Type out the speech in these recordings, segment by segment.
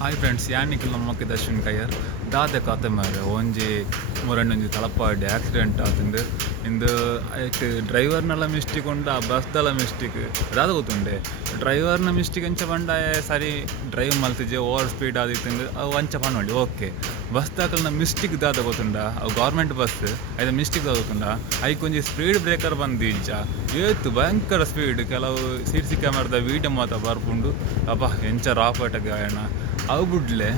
Hi friends, ಯಾನಿಕಲ್ ನಮ್ಮಕ್ಕೆ Darshan ಕಯ್ಯರ್ ದಾದ ಕತೆ ಮಾರೆ ಒಂಜಿ ಮೂರಣ್ಣೊಂಜಿ ತಲಪಾಡಿ ಆಕ್ಸಿಡೆಂಟ್ ಆತಂದು ಇಂದು ಐಟ್ ಡ್ರೈವರ್ನೆಲ್ಲ ಮಿಸ್ಟೇಕ್ ಉಂಡು ಆ ಬಸ್ದೆಲ್ಲ ಮಿಸ್ಟೇಕ್ ಅದಾದ ಗೊತ್ತುಂಡೆ. ಡ್ರೈವರ್ನ ಮಿಸ್ಟೇಕ್ ಅಂಚ ಪಂಡ ಸರಿ ಡ್ರೈವ್ ಮಲ್ತಿಜೆ ಓವರ್ ಸ್ಪೀಡ್ ಆದಿತ್ತಂದು ಅವು ಅಂಚ ಪಂಡಿ ಓಕೆ. ಬಸ್ದಾಕಲ್ನ ಮಿಸ್ಟೇಕ್ ದಾದ ಗೊತ್ತುಂಡ, ಅವು ಗೌರ್ಮೆಂಟ್ ಬಸ್ ಐದು ಮಿಸ್ಟೇಕ್ ದಾದ ಗೊತ್ತುಂಡ. ಐಕೊಂಜಿ ಸ್ಪೀಡ್ ಬ್ರೇಕರ್ ಬಂದು ಇಜ್ಜ ಏತು ಭಯಂಕರ ಸ್ಪೀಡ್. ಕೆಲವು CC ಕ್ಯಾಮರಾದ ವೀಡಿಯೋ ಮಾತ್ರ ಬರ್ಪುಂಡು ಅಪ್ಪ ಎಂಚ ರಾಪಟ ಗಾಯಣ ಅವು ಬಿಡ್ಲೆ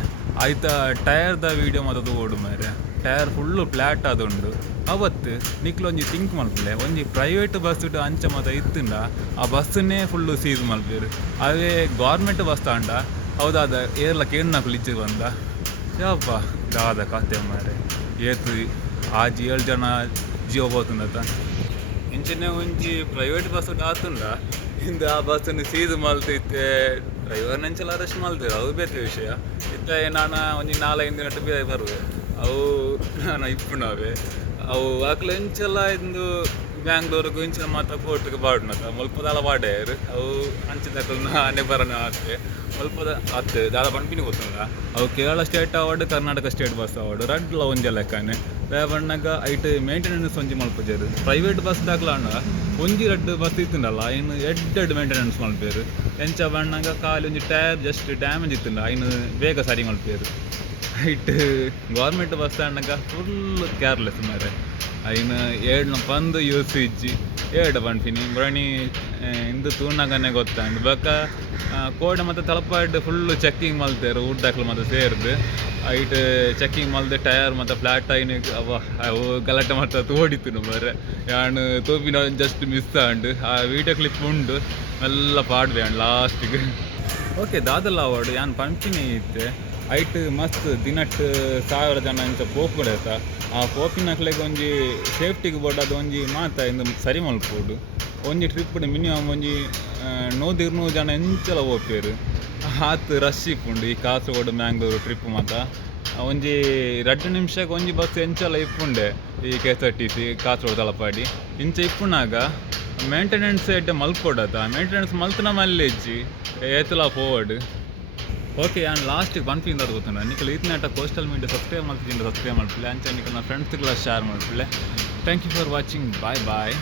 ಆಯ್ತಾ. ಟಯರ್ದ ವೀಡಿಯೋ ಮಾತ್ರ ಓಡು ಮಾರೆ, ಟಯರ್ ಫುಲ್ಲು ಫ್ಲ್ಯಾಟ್ ಆದುಂಡು. ಅವತ್ತು ನಿಕ್ಲೊಂಜಿ ಥಿಂಕ್ ಮಲ್ಪಲೆ ಒಂಜಿ ಪ್ರೈವೇಟ್ ಬಸ್ ಅಂಚ ಮಾತ್ರ ಇತ್ತುಂಡ ಆ ಬಸ್ಸನ್ನೇ ಫುಲ್ಲು ಸೀಸ್ ಮಲ್ಪೇರು. ಅವೇ ಗೌರ್ಮೆಂಟ್ ಬಸ್ ತಾಂಡ ಹೌದಾದ ಏರ್ಲ ಕೇಳ್ನಾಕು ಲಿಚ್ಚು ಬಂದ ಯಾವಪ್ಪ ದಾದ ಕತೆ ಮಾರೆ. ಏತು ಆಜಿ 7 ಜನ ಜೀವ ಹೋತುಂಡತ ಇಂಚನೆ ಒಂಜಿ ಪ್ರೈವೇಟ್ ಬಸ್ ಆತುಂಡ ಇಂದು ಆ ಬಸ್ಸನ್ನು ಸೀಸ್ ಮಲ್ತೈತೆ. ಡ್ರೈವರ್ ನಂಚೆಲ್ಲ ಅರೆಸ್ಟ್ ಮಲ್ತೇವೆ, ಅವು ಬೇತೆ ವಿಷಯ. ಇತ್ತ ನಾನು ಒಂಜಿ 4-5 ದಿನ ಬೇರೆ ಬರುವೆ ಅವು ನಾನು ಇಪ್ಪುಣವೆ ಅವು ಆಕಲ ಎಂಚೆಲ್ಲ ಇಂದು ಬ್ಯಾಂಗ್ಳೂರ್ಗೂ ಇಂಚಿನ ಮಾತ್ರ ಕೋರ್ಟ್ಗೆ ಬಾಡ್ನತ ಮುಲ್ಪದಾಲ ಬಾಡ್ಯಾರು ಅವು ಅಂಚಿದಕ್ಕಲು ನಾನೇ ಬರೋಣ ಆತೆ ಮುಲ್ಪದ ಆತು ದಾದ ಪಂಪಿನಿ ಗೊತ್ತುಂಡ. ಅವು Kerala state award, Karnataka state bus award ರಡ್ಲ ಒಂಜೆ ಲೆಕ್ಕನೆ ಬಣ್ಣಗ ಐಟ್ ಮೇಂಟೆನೆನ್ಸ್ ಒಂಜಿ ಮಲ್ಪಜೇರು. ಪ್ರೈವೇಟ್ ಬಸ್ ದಾಖಲಾಂಡ ಒಂಜಿ 2 ಬಸ್ ಇತ್ತುಂಡಲ್ಲ ಇನ್ನು ಎಡ್ಡೆಡ್ ಮೇಂಟೆನೆನ್ಸ್ ಮಲ್ಪೇರು. ಎಂಚ ಬಣ್ಣಗ ಖಾಲಿ ಒಂಜಿ ಟೈರ್ ಜಸ್ಟ್ ಡ್ಯಾಮೇಜ್ ಇತ್ತುಂಡ ಇನ್ನು ಬೇಗ ಸರಿ ಮಲ್ಪೇರು. ಐಟ್ ಗೌರ್ಮೆಂಟ್ ಬಸ್ ಸ್ಟ್ಯಾಂಡ್ನಾಗ ಫುಲ್ ಕೇರ್ಲೆಸ್ ಮಾರೆ. ಐನು 7 ಪಂದು ಯೂಸ್ ಇಜ್ಜಿ 7 ಪಂಪಿನಿ ಬ್ರಣಿ ಇಂದು ತೂಣಗನೆ ಗೊತ್ತಾಂಡು ಬೊಕ್ಕ ಕೋಡೆ ಮತ್ತು ತಲಪಾಡು ಫುಲ್ಲು ಚೆಕ್ಕಿಂಗ್ ಮಲ್ತೇರು ಊಟದಾಕ್ಲು ಮತ್ತು ಸೇರಿದು ಐಟ್ ಚೆಕ್ಕಿಂಗ್ ಮಲ್ದೆ ಟಯರ್ ಮತ್ತು ಫ್ಲ್ಯಾಟ್ ಐನು ಅವು ಗಲಾಟೆ ಮಾಡ್ತಾ ತೋಡಿತು ಮರೆ. ಯಾನು ತೋಪಿನ ಜಸ್ಟ್ ಮಿಸ್ ಆಂಡು ಆ ವೀಡಿಯೋ ಕ್ಲಿಪ್ ಉಂಡು ಎಲ್ಲ ಪಾಡ್ವೆ ಅಂಡ್ ಲಾಸ್ಟಿಗೆ ಓಕೆ ದಾದಲ್ಲ ಅವಾರ್ಡು ಯಾನು ಪಂಪಿನಿ ಇತ್ತೆ. ಐಟ್ ಮಸ್ತ್ ದಿನಟ್ 1000 ಜನ ಇಂಚ ಪೋಪ್ ಕೊಡೇತ ಆ ಪೋಪಿನಕ್ಲೆಗ್ ಒಂಜಿ ಸೇಫ್ಟಿಗೆ ಬೋಡದು ಒಂಜಿ ಮಾತ ಇಂದು ಸರಿ ಮಲ್ಪೋಡು. ಒಂಜಿ ಟ್ರಿಪ್ ಮಿನಿಮಮ್ ಒಂಜಿ 100-200 ಜನ ಎಂಚಲ ಹೋಗ್ಪೇರು. ಆತು ರಶ್ ಇಪ್ಪುಂಡು ಈ ಕಾಸರಗೋಡು ಮ್ಯಾಂಗ್ಳೂರು ಟ್ರಿಪ್ ಮಾತ ಒಂಜಿ 2 ನಿಮಿಷಕ್ಕೆ ಒಂಜಿ ಬಸ್ ಎಂಚಲ ಇಪ್ಪುಂಡೆ ಈ KSRTC ಕಾಸರಗೋಡು ತಲಪಾಡಿ ಇಂಚ ಇಪ್ಪುನಾಗ ಮೇಂಟೆನೆನ್ಸ್ ಎಡ್ಡೆ ಮಲ್ಪೊಡತ ಮೇಂಟೆನೆನ್ಸ್ ಮಲ್ತನ ಮಲ್ಲೆಜ್ಜಿ ಏತಲ ಫೋರ್ವರ್ಡ್ ಓಕೆ. ನಾನು ಲಾಸ್ಟಿಗೆ ಪಂಪಿಂದ ಅದು ಗೊತ್ತುಂಡ ನಿಖಲ್ ಈತ್ನಾಟ ಕೋಸ್ಟಲ್ ಮೀಡಿಯಾ ಸಬ್ಸ್ಕ್ರೈಬ್ ಮಾಡ್ತಿದ್ದ ಸಬ್ಸ್ಕ್ರೈಬ್ ಮಾಡ್ಪಿಲ್ಲ ಅಂಚೆ ನಿಖಲ್ ನನ್ನ ಫ್ರೆಂಡ್ಸ್ಗೆಲ್ಲ ಶೇರ್ ಮಾಡ್ಪಿಲ್ಲ. Thank you for watching. Bye bye.